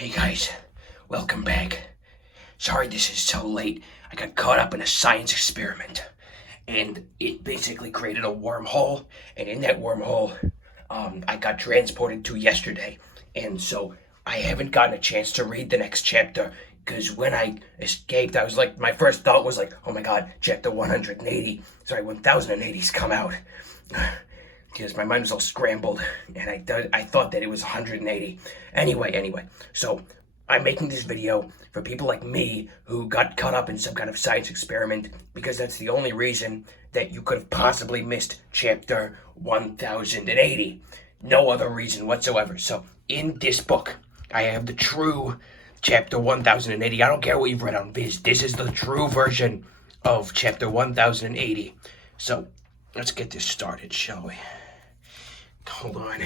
Hey guys, welcome back. Sorry this is so late. I got caught up in a science experiment, and it basically created a wormhole, and in that wormhole, I got transported to yesterday, and so I haven't gotten a chance to read the next chapter, because when I escaped, I was like, my first thought was like, oh my god, chapter 1080's come out. Because my mind was all scrambled, and I thought that it was 180. Anyway, so I'm making this video for people like me who got caught up in some kind of science experiment, because that's the only reason that you could have possibly missed chapter 1080. No other reason whatsoever. So in this book, I have the true chapter 1080. I don't care what you've read on Viz. This is the true version of chapter 1080. So let's get this started, shall we? Hold on.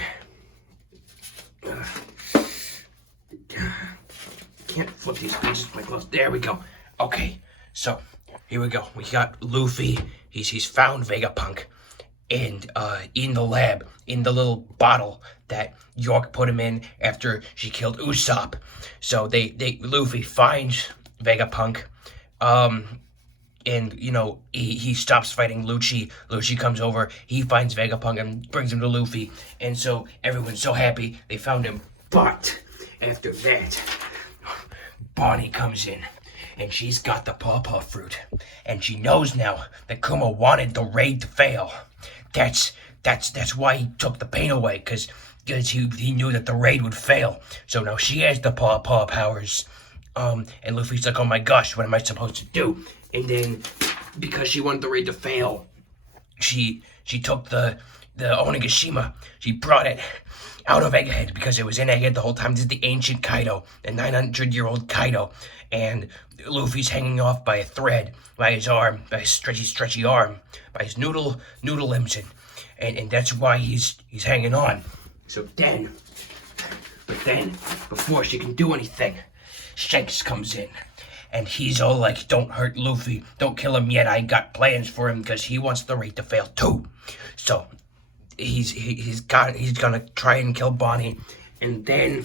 Can't flip these pages with my gloves. There we go. Okay, so here we go. We got Luffy. He's found Vegapunk, and in the lab, in the little bottle that York put him in after she killed Usopp. So Luffy finds Vegapunk. And, you know, he stops fighting Lucci. Lucci comes over. He finds Vegapunk and brings him to Luffy. And so everyone's so happy they found him. But after that, Bonnie comes in. And she's got the pawpaw fruit. And she knows now that Kuma wanted the raid to fail. That's why he took the pain away. Because he knew that the raid would fail. So now she has the pawpaw powers. And Luffy's like, oh my gosh, what am I supposed to do? And then, because she wanted the raid to fail, she took the Onigashima. She brought it out of Egghead, because it was in Egghead the whole time. This is the ancient Kaido, the 900-year-old Kaido. And Luffy's hanging off by a thread, by his arm, by his stretchy arm, by his noodle limbs. And that's why he's hanging on. But then, before she can do anything, Shanks comes in. And he's all like, don't hurt Luffy. Don't kill him yet. I got plans for him, because he wants the raid to fail too. So he's gonna try and kill Bonnie. And then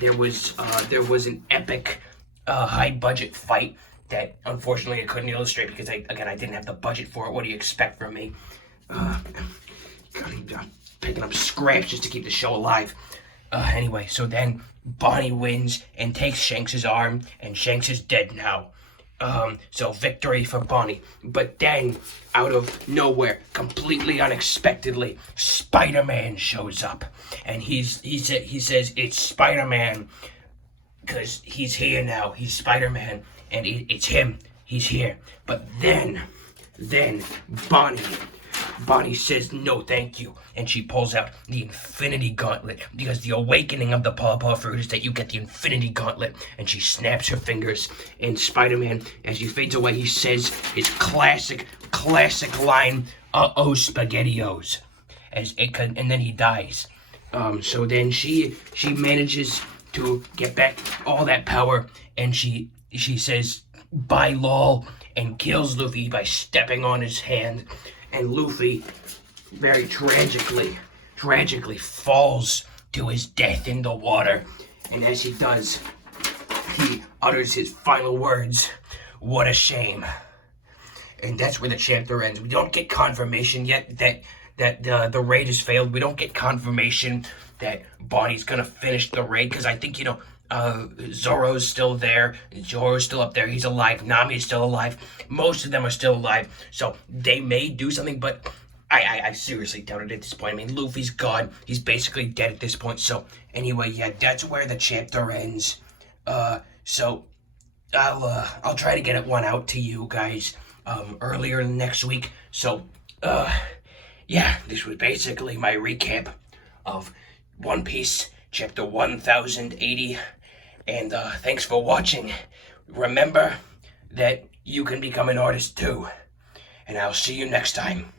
there was an epic high budget fight that unfortunately I couldn't illustrate, because I didn't have the budget for it. What do you expect from me? Picking up scraps just to keep the show alive. Anyway, so then Bonnie wins and takes Shanks' arm, and Shanks is dead now. So victory for Bonnie. But then, out of nowhere, completely unexpectedly, Spider-Man shows up. And he says, it's Spider-Man, because he's here now. He's Spider-Man, and it's him. He's here. But then Bonnie says, no, thank you. And she pulls out the Infinity Gauntlet, because the awakening of the Pawpaw Fruit is that you get the Infinity Gauntlet. And she snaps her fingers, and Spider-Man, as he fades away, he says his classic line, uh-oh, SpaghettiOs. And then he dies. So then she manages to get back all that power, and she says, bye, lol, and kills Luffy by stepping on his hand. And Luffy, very tragically falls to his death in the water. And as he does, he utters his final words, what a shame. And that's where the chapter ends. We don't get confirmation yet that the raid has failed. We don't get confirmation that Bonnie's gonna finish the raid, because I think, Zoro's still there, Zoro's still up there, he's alive, Nami's still alive, most of them are still alive, so they may do something, but I seriously doubt it at this point. I mean, Luffy's gone, he's basically dead at this point. So anyway, yeah, that's where the chapter ends. So I'll try to get one out to you guys earlier next week. So yeah, this was basically my recap of One Piece chapter 1080, and thanks for watching. Remember that you can become an artist too, and I'll see you next time.